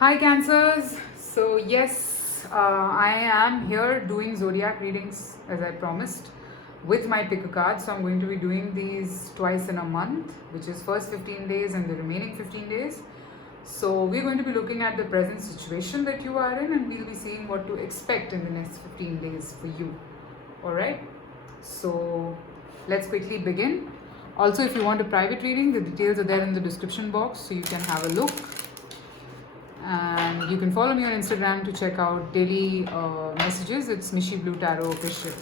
Hi Cancers. So yes, I am here doing zodiac readings as I promised with my pick a card. So I'm going to be doing these twice in a month, which is first 15 days and the remaining 15 days. So we're going to be looking at the present situation that you are in, and we'll be seeing what to expect in the next 15 days for you. All right. So let's quickly begin. Also, if you want a private reading, the details are there in the description box, so you can have a look. And you can follow me on Instagram to check out daily messages. It's Mishi Blue Tarot Official.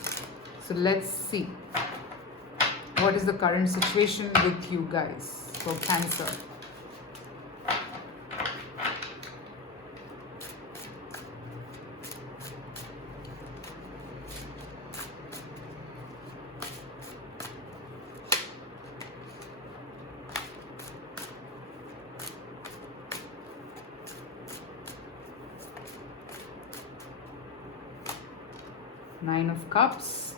So let's see what is the current situation with you guys for Cancer. Nine of Cups,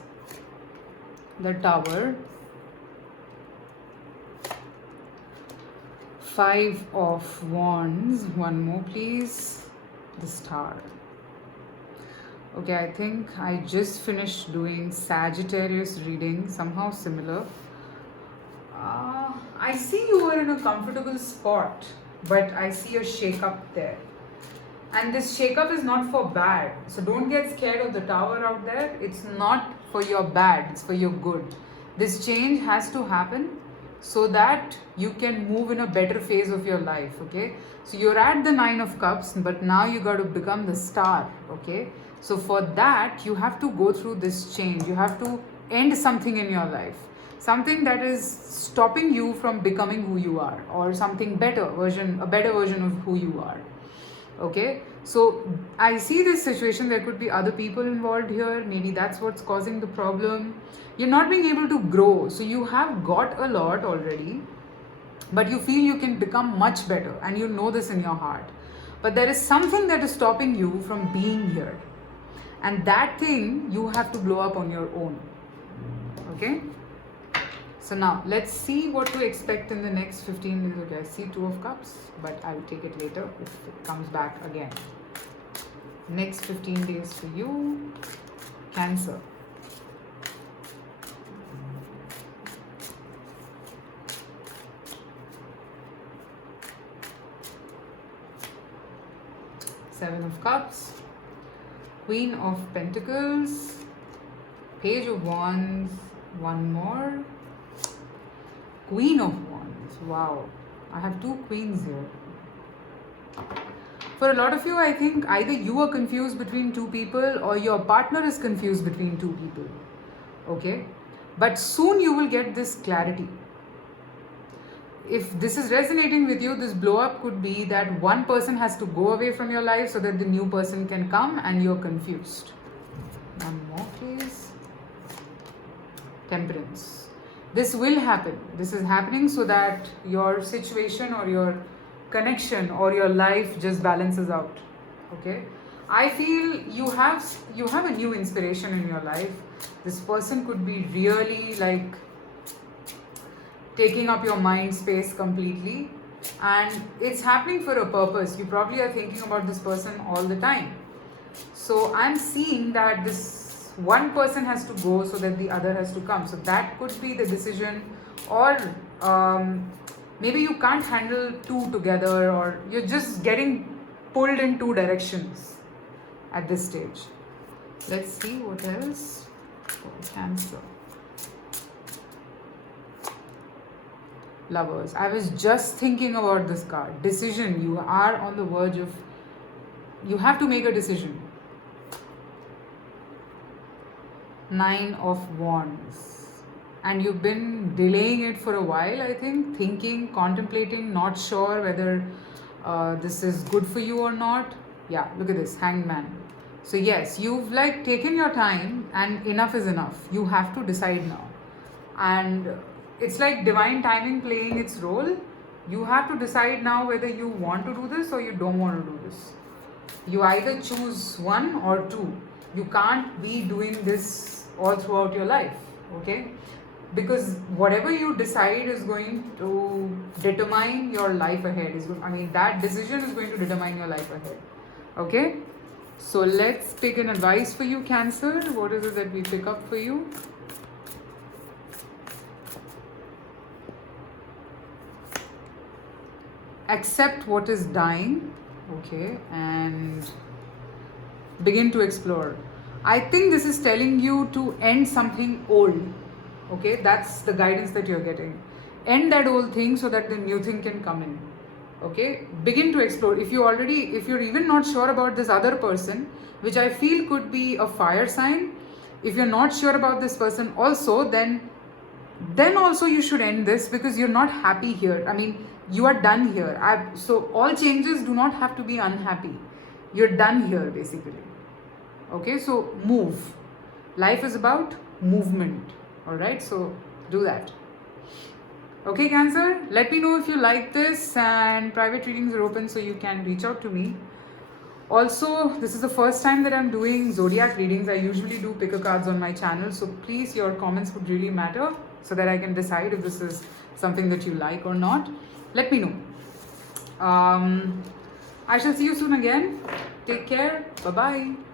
the Tower, Five of Wands, one more please, the Star. Okay, I think I just finished doing Sagittarius reading, somehow similar. I see you are in a comfortable spot, but I see a shake-up there. And this shake-up is not for bad. So don't get scared of the Tower out there. It's not for your bad, it's for your good. This change has to happen so that you can move in a better phase of your life, okay? So you're at the Nine of Cups, but now you got to become the Star, okay? So for that, you have to go through this change. You have to end something in your life. Something that is stopping you from becoming who you are, or something better version, a better version of who you are. Okay, so I see this situation. There could be other people involved here. Maybe that's what's causing the problem. You're not being able to grow. So you have got a lot already, but you feel you can become much better, and you know this in your heart. But there is something that is stopping you from being here, and that thing you have to blow up on your own. Okay. So now let's see what to expect in the next 15 days. Okay, I see Two of Cups, but I'll take it later if it comes back again. Next 15 days for you, Cancer. Seven of Cups, Queen of Pentacles, Page of Wands, one more, Queen of Wands. Wow, I have two queens here. For a lot of you, I think either you are confused between two people or your partner is confused between two people. Okay, but soon you will get this clarity. If this is resonating with you, this blow up could be that one person has to go away from your life so that the new person can come and you're confused. One more please. Temperance. This will happen. This is happening so that your situation or your connection or your life just balances out. Okay, I feel you have a new inspiration in your life. This person could be really like taking up your mind space completely, and it's happening for a purpose. You probably are thinking about this person all the time. So I'm seeing that this one person has to go so that the other has to come. So that could be the decision, or maybe you can't handle two together, or you're just getting pulled in two directions at this stage. Let's see what else for Cancer. Lovers. I was just thinking about this card. Decision. You are on the verge of, you have to make a decision. Nine of Wands. And you've been delaying it for a while, I think. Thinking, contemplating, not sure whether this is good for you or not. Yeah, look at this. Hanged Man. So yes, you've like taken your time, and enough is enough. You have to decide now. And it's like divine timing playing its role. You have to decide now whether you want to do this or you don't want to do this. You either choose one or two. You can't be doing this all throughout your life. Okay, because whatever you decide is going to determine your life ahead. That decision is going to determine your life ahead. Okay, so let's pick an advice for you, Cancer. What is it that we pick up for you? Accept what is dying. Okay, and begin to explore. I think this is telling you to end something old. Okay, that's the guidance that you're getting. End that old thing so that the new thing can come in. Okay, begin to explore. If you're even not sure about this other person, which I feel could be a fire sign, if you're not sure about this person also, then also you should end this, because you're not happy here. You are done here. So all changes do not have to be unhappy. You're done here basically. Okay, so move. Life is about movement. Alright, so do that. Okay, Cancer, let me know if you like this, and private readings are open, so you can reach out to me. Also, this is the first time that I'm doing zodiac readings. I usually do picker cards on my channel, so please, your comments would really matter so that I can decide if this is something that you like or not. Let me know. I shall see you soon again. Take care. Bye-bye.